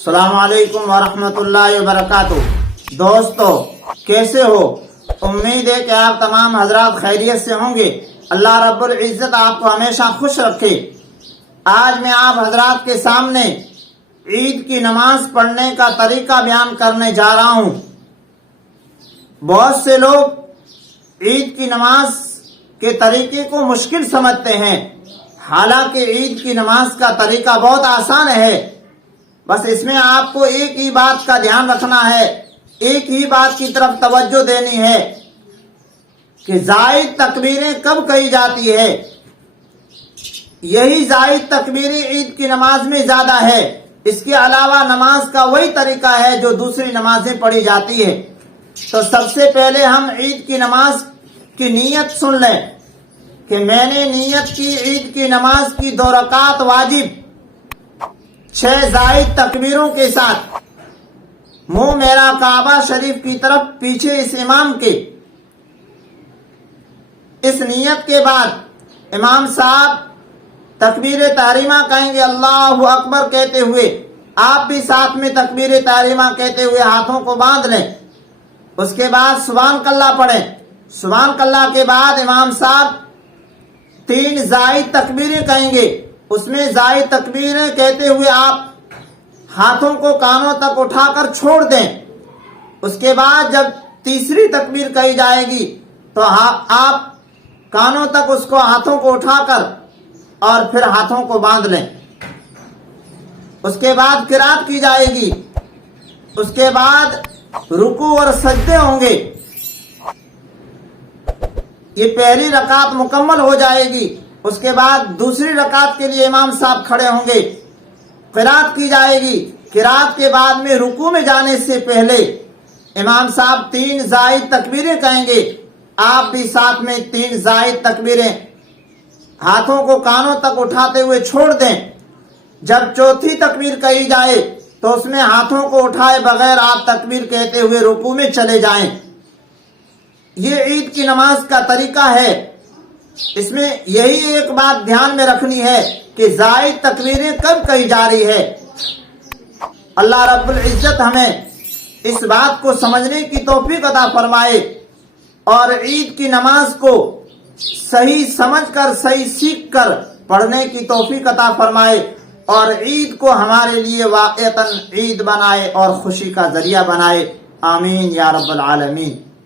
अस्सलाम वालेकुम वरहमतुल्लाहि वबरकातुह। दोस्तों, कैसे हो? उम्मीद है कि आप तमाम हजरात खैरियत से होंगे। अल्लाह रब्बुल इज्जत आपको हमेशा खुश रखे। आज मैं आप हजरात के सामने ईद की नमाज पढ़ने का तरीका बयान करने जा रहा हूँ। बहुत से लोग ईद की नमाज के तरीके को मुश्किल समझते हैं, हालांकि ईद की नमाज का तरीका बहुत आसान है। बस इसमें आपको एक ही बात का ध्यान रखना है, एक ही बात की तरफ तवज्जो देनी है कि जायद तकबीरें कब कही जाती है। यही जायद तकबीरें ईद की नमाज में ज्यादा है। इसके अलावा नमाज का वही तरीका है जो दूसरी नमाजें पढ़ी जाती है। तो सबसे पहले हम ईद की नमाज की नीयत सुन लें कि मैंने नीयत की ईद की नमाज की 2 रकात वाजिब 6 जायद तकबीरों के साथ, मुंह मेरा काबा शरीफ की तरफ, पीछे इस इमाम के। इस नियत के बाद इमाम साहब तकबीर तहरीमा कहेंगे, अल्लाहु अकबर कहते हुए आप भी साथ में तकबीर तहरीमा कहते हुए हाथों को बांध लें। उसके बाद सुभान कल्ला पढ़ें। सुभान कल्ला के बाद इमाम साहब 3 जायद तकबीरें कहेंगे। उसमें जायद तकबीरें कहते हुए आप हाथों को कानों तक उठाकर छोड़ दें। उसके बाद जब तीसरी तकबीर कही जाएगी तो आप कानों तक उसको हाथों को उठाकर और फिर हाथों को बांध लें। उसके बाद किरात की जाएगी। उसके बाद रुकू और सजदे होंगे। ये पहली रकात मुकम्मल हो जाएगी। उसके बाद दूसरी रकात के लिए इमाम साहब खड़े होंगे, किरात की जाएगी। किरात के बाद में रुकू में जाने से पहले इमाम साहब 3 जायद तकबीरें कहेंगे। आप भी साथ में 3 जायद तकबीरें हाथों को कानों तक उठाते हुए छोड़ दें। जब चौथी तकबीर कही जाए तो उसमें हाथों को उठाए बगैर आप तकबीर कहते हुए रुकू में चले जाएं। ये ईद की नमाज का तरीका है। इसमें यही एक बात ध्यान में रखनी है कि जायद तकबीरें कब कही जा रही है। अल्लाह रब्बुल इज्जत हमें इस बात को समझने की तौफीक अता फरमाए और ईद की नमाज को सही समझकर, सही सीखकर पढ़ने की तौफीक अता फरमाए और ईद को हमारे लिए वाक़अतन ईद बनाए और खुशी का जरिया बनाए। आमीन या रब्बल आलमीन।